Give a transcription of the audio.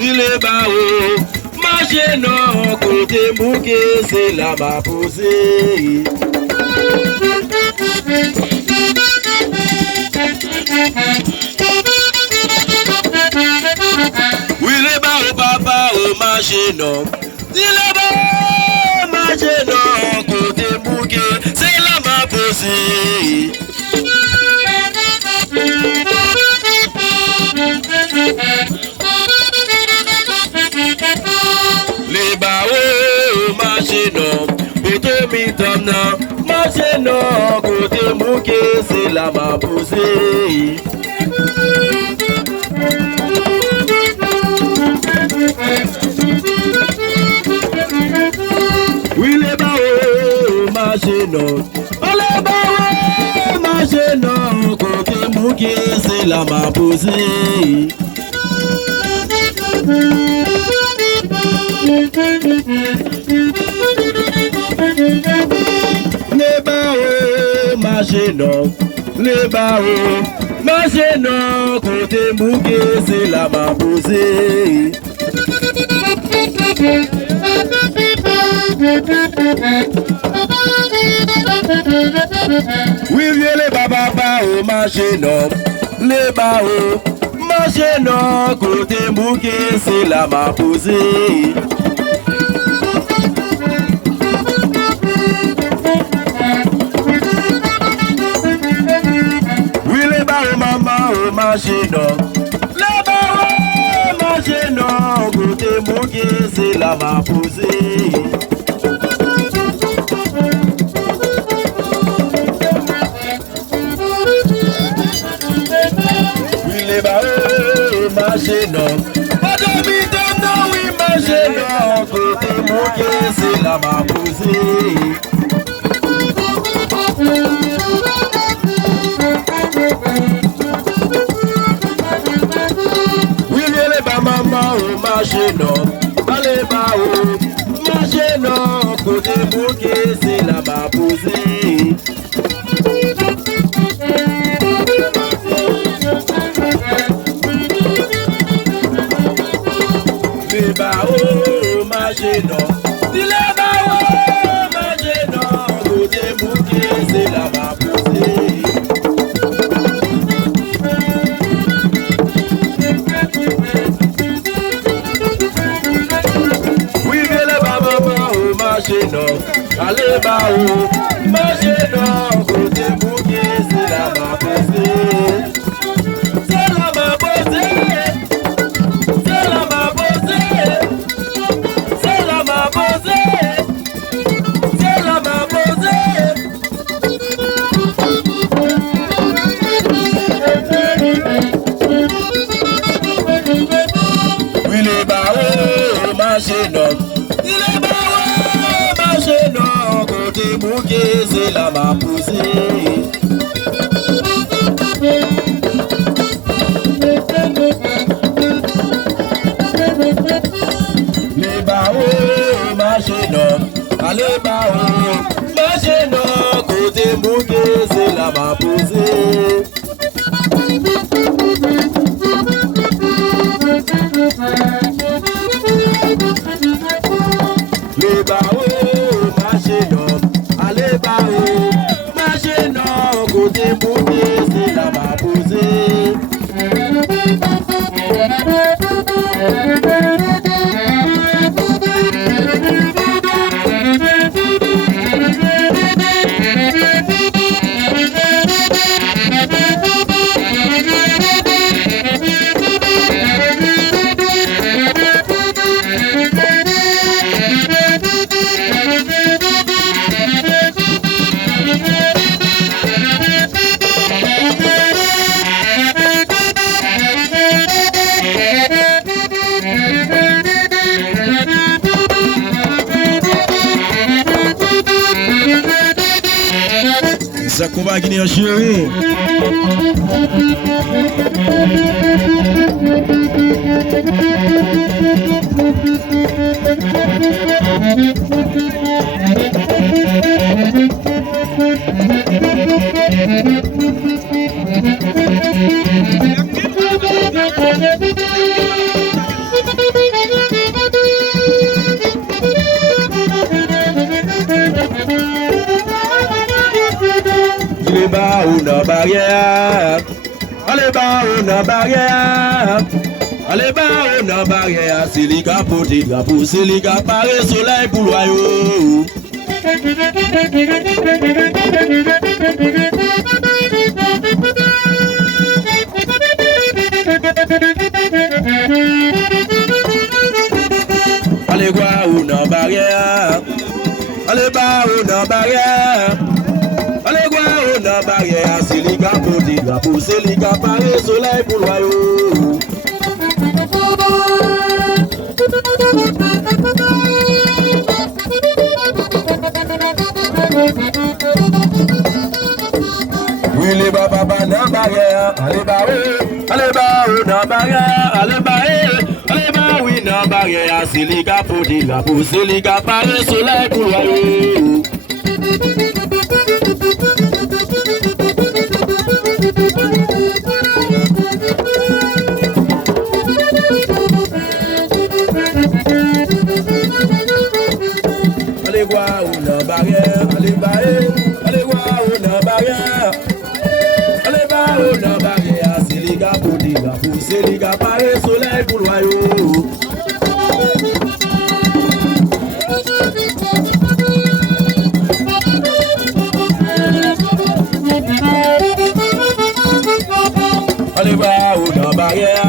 Ilé bá o, má ṣe nà kò dé mú kése la máa posé. Ilé bá o bàbá o, má ṣe nà. Ilé bá o, má ṣe nà kò dé mú kése la máa posé. Côté mouké, c'est la ma posée. Oui, les baos, ma génone. Oh, les baos, ma génone. Côté mouké, c'est la ma posée. Les barreaux, ma gênant, côté mouqué, c'est la ma posée. Oui, viens les bababao, ma gênant, les barreaux, ma gênant, côté mouqué, c'est la ma posée. Côté mouqué, c'est la ma posée. Oui, les barreaux, ma gênant. Pas de bidon, oui, ma gênant. Côté mouqué, c'est la ma posée. Allez bao, ma gênant, côté bouquet, c'est la ma posée. Les bao, ma gênant, les bao, ma gênant, côté bouquet, c'est la ma posée. Allez bao, ma gênant, côté bouquet, c'est la ma posée. C'est la ma posée. C'est la ma posée. C'est la ma posée. C'est la ma posée. Oui, les barreaux, ma gênant. C'est la ma posée. Les barreaux, ma gênant. Allez barreaux, ma gênant. Côté bouquet, c'est la ma posée. Les barreaux, ma gênant. Allez barreaux, ma gênant. Ça combat Guinée chérie. Allez bas ou na barrière, allez bas ou na barrière, allez bas ou na barrière, c'est les gars pour des drapeaux, c'est les gars par le soleil pour l'oyau. Allez bas ou na barrière, allez bas ou na barrière. Allez voir la barrière, c'est les gars pour des drapeaux, c'est les gars par le soleil pour l'oyau. Oui, les papa dans la barrière, allez bas dans la barrière, allez bas oui dans la barrière, c'est les gars pour des drapeaux, c'est les gars par le soleil pour l'oyau. Allez voir une barrière, allez voir une barrière, allez voir une barrière, c'est les gars pour des drapeaux, c'est les gars par le soleil pour l'oyau. Allez voir une barrière,